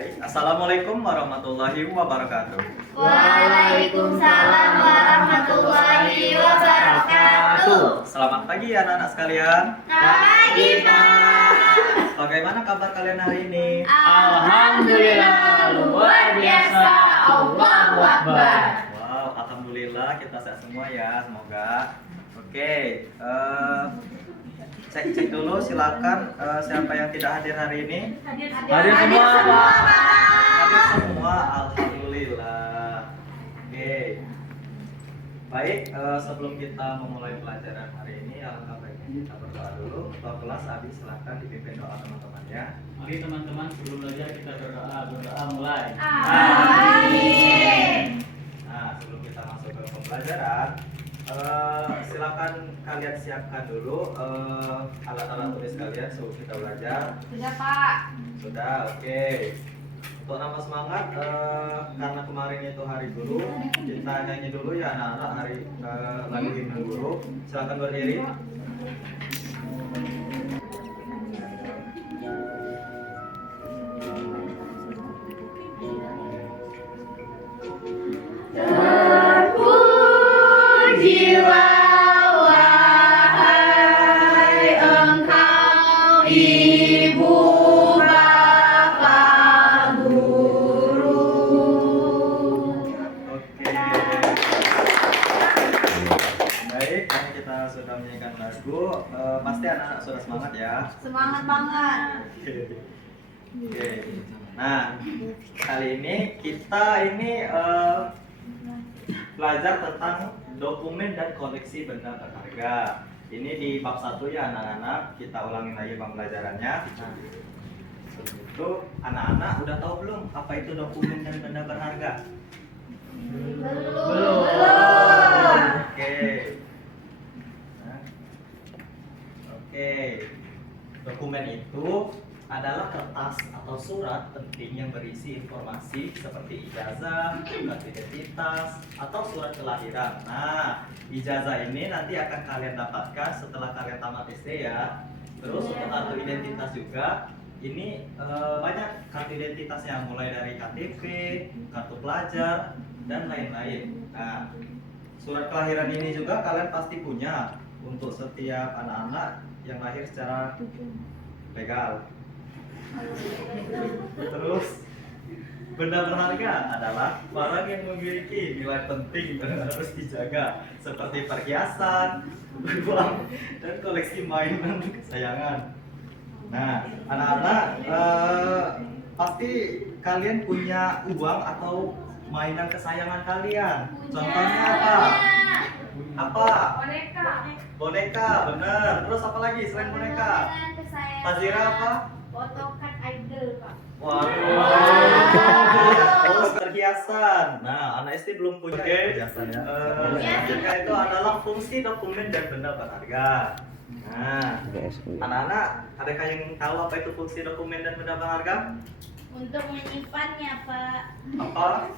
Baik, Assalamualaikum warahmatullahi wabarakatuh. Waalaikumsalam warahmatullahi wabarakatuh. Selamat pagi anak-anak sekalian. Pagi, Pak. Bagaimana kabar kalian hari ini? Alhamdulillah, luar biasa. Allahu Akbar. Wow, alhamdulillah kita sehat semua ya, semoga. Oke, cek dulu silakan siapa yang tidak hadir hari ini? Hadir semua, Pak. Hadir semua, alhamdulillah. Oke. Baik, sebelum kita memulai pelajaran hari ini, alangkah baiknya kita berdoa dulu. Ketua kelas Abi silakan dipimpin doa teman-temannya. Mari teman-teman sebelum belajar kita berdoa mulai. Amin. Nah, sebelum kita masuk ke pembelajaran, silakan kalian siapkan dulu alat-alat tulis kalian sebelum kita belajar. Sudah, Pak. Sudah, oke. Untuk nama semangat, karena kemarin itu hari guru, kita nyanyi dulu ya anak-anak hari lagu himne guru. Silakan berdiri. Terpujilah wahai Engkau, Ibu Bapak Guru. Oke. Baik, karena kita sudah menyanyikan lagu, pasti anak-anak sudah semangat ya. Semangat banget. Oke. Nah, kali ini kita belajar tentang dokumen dan koleksi benda berharga. Ini di bab 1 ya anak-anak. Kita ulangin lagi pembelajarannya. Nah, itu anak-anak udah tahu belum apa itu dokumen dan benda berharga? Belum. Oke. Nah. Oke. Dokumen itu adalah kertas atau surat penting yang berisi informasi seperti ijazah, kartu identitas, atau surat kelahiran. Nah, ijazah ini nanti akan kalian dapatkan setelah kalian tamat SD ya. Terus untuk kartu identitas juga, ini banyak kartu identitasnya mulai dari KTP, kartu pelajar, dan lain-lain. Nah, surat kelahiran ini juga kalian pasti punya untuk setiap anak-anak yang lahir secara legal. Terus benda berharga adalah barang yang memiliki nilai penting dan harus dijaga seperti perhiasan, uang, dan koleksi mainan kesayangan. Nah, anak-anak pasti kalian punya uang atau mainan kesayangan kalian. Contohnya apa? Apa? Boneka, benar. Terus apa lagi selain boneka? Fazira apa? Fotokan idol, Pak. Waduh. Terus perhiasan. Nah, anak SD belum punya perhiasan ya. Selanjutnya itu adalah fungsi dokumen dan benda berharga. Nah, anak-anak, adakah yang tahu apa itu fungsi dokumen dan benda berharga? Untuk menyimpannya, Pak. Apa?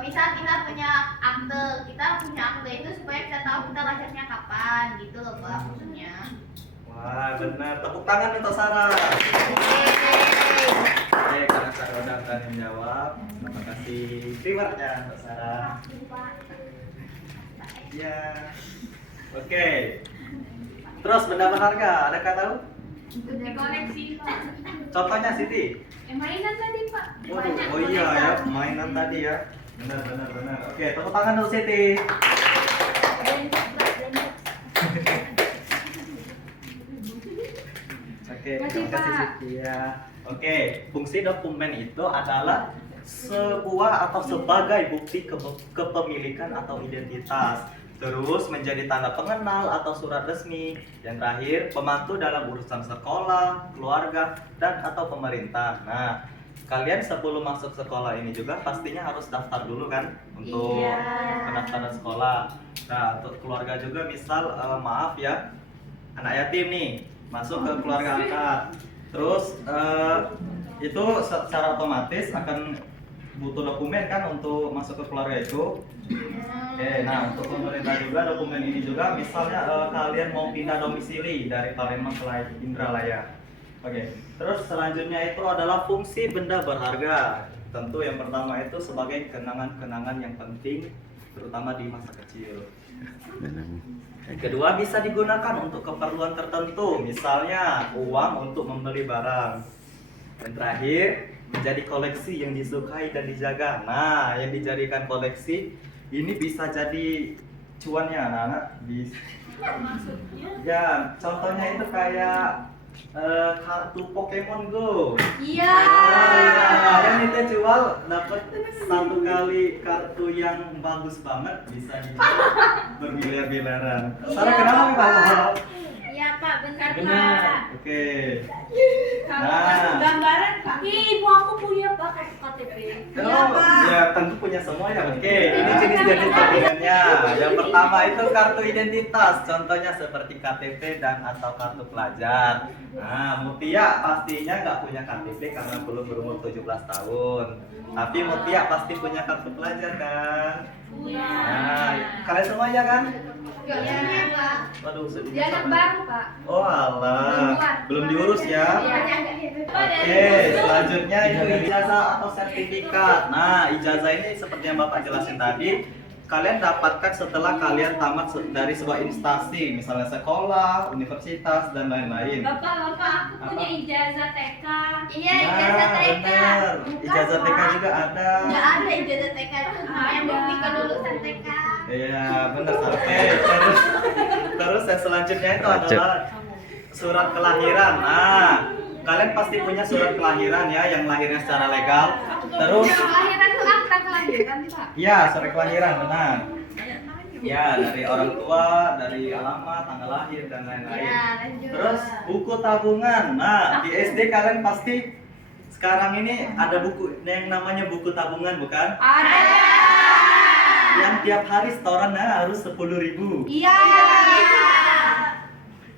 Misal kita punya akte itu supaya kita tahu kita lahirnya kapan, gitu loh, Pak, maksudnya. Wah, benar. Tepuk tangan untuk Sarah. Oke, karena Sarah udah berani menjawab, terima kasih. Rewardnya untuk Sarah. Ya. Oke. Terus benda berharga, adakah tahu? Dikoleksi, Pak. Contohnya Siti. Mainan tadi, Pak. Waduh, oh iya ya, mainan tadi ya. Benar. Oke, tepuk tangan untuk Siti. Oke, terima kasih Siti ya. Oke, fungsi dokumen itu adalah sebuah atau sebagai bukti kepemilikan atau identitas. Terus menjadi tanda pengenal atau surat resmi. Yang terakhir, pembantu dalam urusan sekolah, keluarga, dan atau pemerintah. Nah, kalian sebelum masuk sekolah ini juga pastinya harus daftar dulu kan untuk pendaftaran sekolah. Nah, untuk keluarga juga misal maaf ya, anak yatim nih masuk ke keluarga angkat. Terus itu secara otomatis akan butuh dokumen kan untuk masuk ke keluarga itu. Oke, nah untuk pemerintah juga dokumen ini juga misalnya kalian mau pindah domisili dari Palembang ke Indralaya. Oke, terus selanjutnya itu adalah fungsi benda berharga. Tentu yang pertama itu sebagai kenangan-kenangan yang penting, terutama di masa kecil. Yang kedua bisa digunakan untuk keperluan tertentu, misalnya uang untuk membeli barang. Dan terakhir, menjadi koleksi yang disukai dan dijaga. Nah, yang dijadikan koleksi ini bisa jadi cuannya anak-anak. Ya, contohnya itu kayak kartu Pokemon Go. Iya. Kalian itu jual dapat satu kali kartu yang bagus banget bisa dijual bermiliar-miliaran. Sarah kenapa Pak? Iya Pak, bentar Benar. Pak. Oke. Kalau Nah. kasih gambaran Pak. Ih, ibu aku punya Pak kartu KTP. Oh, ya tentu punya semua ya. Oke, ini jenis-jenis tabungannya. Yang pertama itu kartu identitas, contohnya seperti KTP dan atau kartu pelajar. Nah, Mutia pastinya nggak punya KTP karena belum berumur 17 tahun. Tapi Mutia pasti punya kartu pelajar kan? Iya. Nah, kalian semua ya kan? Iya Pak. Waduh, sedih. Dia anak baru Pak. Oh alah, belum diurus ya? Oke, selanjutnya itu ijazah atau sertifikat. Nah, ijazah ini seperti yang Bapak jelasin tadi, kalian dapatkan setelah kalian tamat dari sebuah instansi, misalnya sekolah, universitas, dan lain-lain. Bapak, Apa? aku punya ijazah TK. Iya, Nah, ijazah TK. bener. Ijazah TK juga ada. Enggak ada ijazah TK itu, yang bukti kelulusan TK. Iya, benar. Oke, terus yang selanjutnya itu adalah surat kelahiran. Nah, kalian pasti punya surat kelahiran ya, yang lahirnya secara legal. Terus, Kelahiran itu akta kelahiran Pak. ya surat kelahiran benar. Ya, dari orang tua, dari alamat, tanggal lahir dan lain-lain. Ya, lanjut. Terus buku tabungan. Nah, di SD kalian pasti sekarang ini ada buku yang namanya buku tabungan bukan? Ada. Yang tiap hari setorannya harus 10.000. Iya.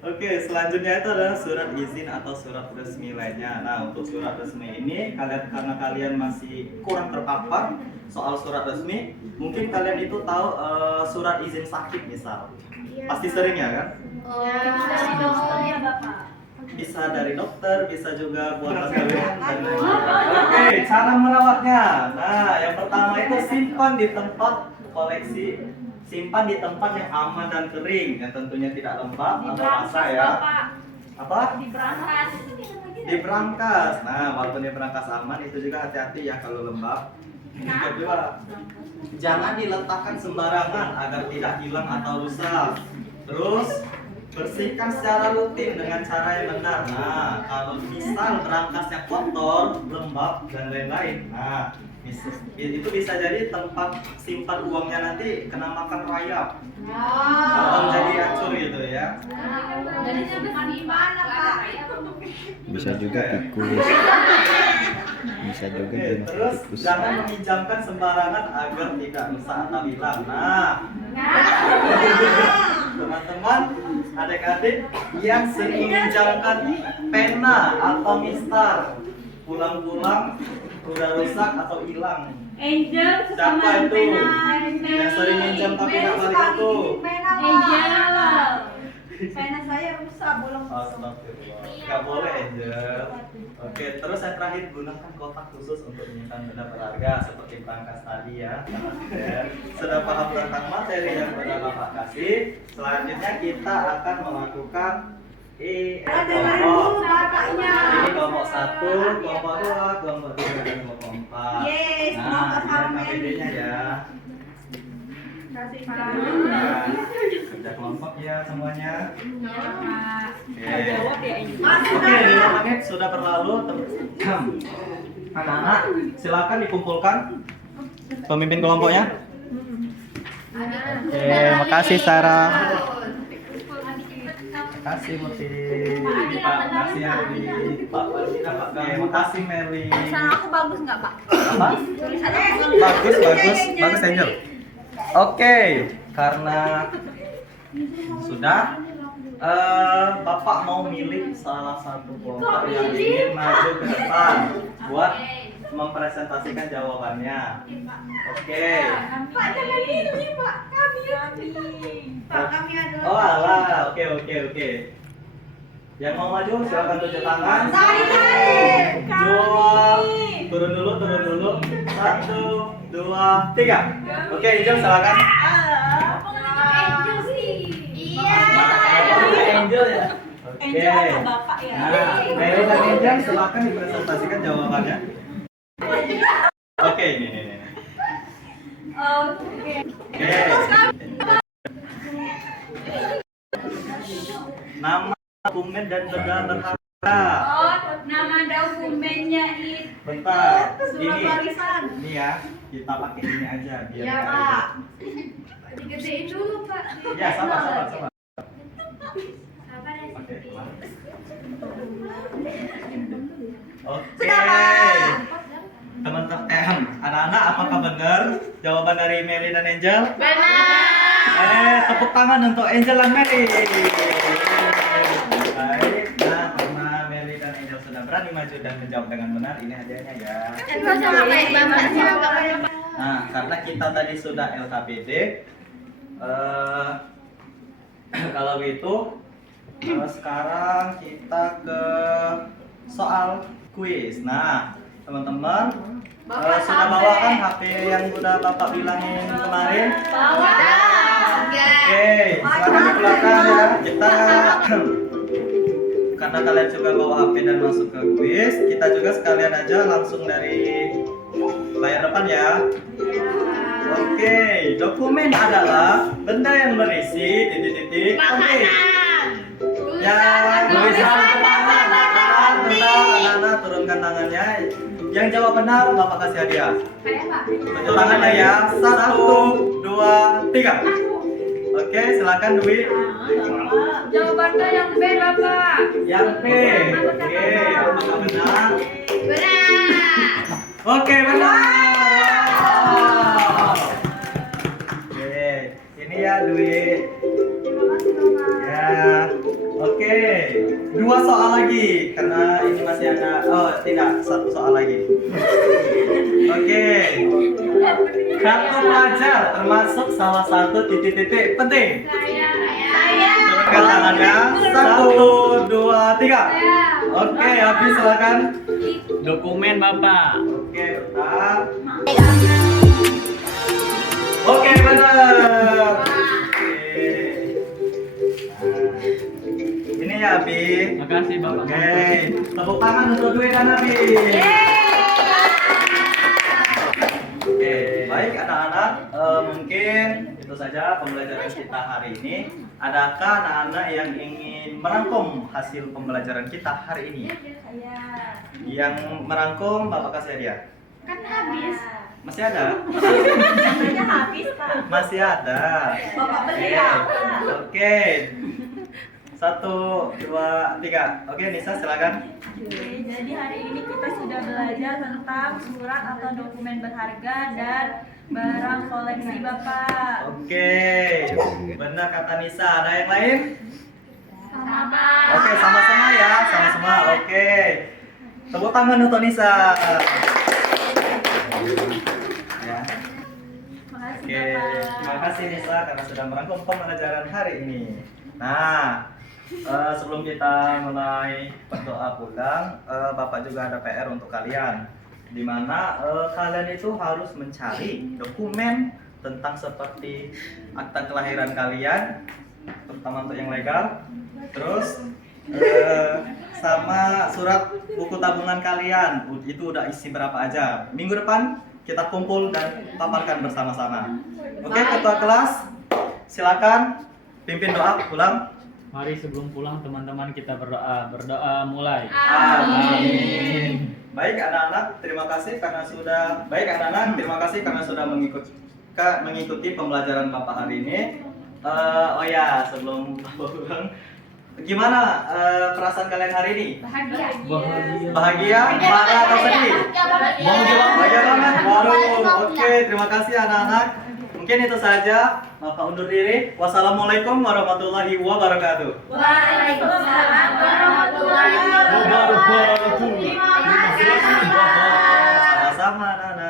Oke, selanjutnya itu adalah surat izin atau surat resmi lainnya. Nah, untuk surat resmi ini karena kalian masih kurang terpapar soal surat resmi, mungkin kalian itu tahu surat izin sakit misal. Pasti sering ya kan? Oh, dari dokter ya Bapak. Bisa dari dokter, bisa juga buat pegawai dan lain-lain. Oke, cara merawatnya. Nah, yang pertama itu simpan di tempat koleksi, simpan di tempat yang aman dan kering, yang tentunya tidak lembab atau basah ya. Apa? Di berangkas. Di brankas. Nah, walaupun di brankas aman, itu juga hati-hati ya kalau lembab. Yang kedua, jangan diletakkan sembarangan agar tidak hilang atau rusak. Terus bersihkan secara rutin dengan cara yang benar. Nah, kalau misal berangkasnya kotor, lembab dan lain-lain, nah itu bisa jadi tempat simpan uangnya nanti kena makan rayap atau jadi hancur gitu ya. Jadi simpan di mana Pak? Bisa juga tikus, bisa juga Oke, dimakan terus tikus. jangan meminjamkan sembarangan agar tidak rusak atau hilang. Nah, teman-teman, adik-adik yang sering meminjamkan pena atau mistar, pulang-pulang udah rusak atau hilang. Angel Siapa itu yang sering minjam tapi nggak balik itu? Angel. Pena saya rusak bolong. Astagfirullah, nggak boleh Angel. Oke, terus yang terakhir gunakan kotak khusus untuk menyimpan benda berharga seperti brankas tadi ya. Sudah paham tentang materi yang sudah Bapak kasih. Selanjutnya kita akan melakukan kelompok. Bapaknya. Ini kelompok 1, kelompok 2, kelompok 3, dan kelompok 4. Yes, Nah, kelompok ini Hamen. KPD-nya ya. Kasih Nah, kerja kelompok ya semuanya. Oke. Oke, 5 menit sudah berlalu. Anak-anak, silakan dikumpulkan pemimpin kelompoknya. Oke, makasih Sarah. Makasih Muti. Pak, makasih Ardi. Pak Wajida, Pak Gaya. Makasih Meli. Tulisan aku bagus nggak Pak? Apa? Tulisan aku Bagus, bagus, bagus Angel. Oke, karena sudah Bapak mau milih salah satu kelompok yang ingin maju ke depan buat mempresentasikan jawabannya. Oke. Pak jangan pilih Pak, kami. Pak kami adalah. Oh alah, oke. Yang mau maju silakan tunjuk tangan. Saya. Dua. Turun dulu. 1, 2, 3. Oke, Angel silakan. Angel sih. Iya. Angel ya. Oke. Angel ada bapak ya. Nah, Mary dan Angel silakan dipresentasikan jawabannya. Oke, ini. Oke. Oke. Nama dokumen dan benda berharga. Oh, nama dokumennya itu Bentar. surat warisan. Ini ya, kita pakai ini aja biar Iya, nggak Pak. ribet. Digedein dulu, Pak. Ya, sabar. Sabar ya. Oke, Siti. keluar. Oke. Sudah, Pak. Teman-teman, anak-anak apakah benar jawaban dari Mary dan Angel? Benar. Tepuk tangan untuk Angel dan Mary. Baik, nah karena Mary dan Angel sudah berani maju dan menjawab dengan benar, ini hadiahnya ya. Nah, karena kita tadi sudah LKPD, kalau gitu sekarang kita ke soal kuis. Nah, teman-teman sudah bawakan HP yang udah Bapak bilangin kemarin? Bawa. Oke, silakan dikeluarkan ya. Kita karena kalian juga bawa HP dan masuk ke kuis, kita juga sekalian aja langsung dari layar depan ya. Oke, dokumen adalah benda yang berisi titik-titik penting. Ya, tulisan tangan, bentar, anak-anak turunkan tangannya. Yang jawab benar, Bapak kasih hadiah. Tunjuk tangannya ya. 1, 2, 3. Oke, silakan Dwi. Jawabannya yang B, Bapak. Yang B. Oke, apakah benar? Oke, benar. Wow. Oke, ini ya Dwi. Ya, oke. 2 soal lagi karena ini masih ada. Oh, tidak, 1 soal lagi. Oke. Kartu pelajar termasuk salah satu titik-titik penting. Turunkan tangannya. 1, 2, 3. Oke, habis silakan. Dokumen Bapak. Oke, bentar. Oke, benar. Oke. Nah, ini ya, Abi. Makasih Bapak. Oke, tepuk tangan untuk Dwi dan Abi. Oke, baik anak-anak, mungkin itu saja pembelajaran kita hari ini. Adakah anak-anak yang ingin merangkum hasil pembelajaran kita hari ini? Saya. Yang merangkum, Bapak kasih hadiah. Kan habis. Masih ada? Namanya habis, Pak. Masih ada. Bapak beli Oke. ya. Oke. 1, 2, 3. Oke, Nisa silakan. Oke, jadi hari ini kita sudah belajar tentang surat atau dokumen berharga dan barang koleksi Bapak. Oke. Benar kata Nisa. Ada yang lain? Sama. Oke, sama-sama ya, sama-sama. Oke. Tepuk tangan untuk Nisa. Ya. Makasih Oke, Bapak. terima kasih Nisa karena sudah merangkum pembelajaran hari ini. Nah, sebelum kita mulai berdoa pulang, Bapak juga ada PR untuk kalian, di mana kalian itu harus mencari dokumen tentang seperti akta kelahiran kalian, terutama untuk yang legal, terus sama surat buku tabungan kalian, itu udah isi berapa aja. Minggu depan kita kumpul dan paparkan bersama-sama. Oke, ketua kelas, silakan pimpin doa pulang. Mari sebelum pulang teman-teman kita berdoa. Berdoa mulai. Amin. Baik anak-anak, terima kasih karena sudah mengikuti pembelajaran Bapak hari ini. Oh ya, sebelum Bapak pulang, gimana perasaan kalian hari ini? Bahagia. Bahagia, marah atau sedih? Bahagia banget. Waduh, oke, terima kasih anak-anak. Mungkin itu saja. Bapak undur diri. Wassalamualaikum warahmatullahi wabarakatuh. Waalaikumsalam warahmatullahi wabarakatuh. Wabarakatuh. Terima kasih. Sama-sama, anak-anak.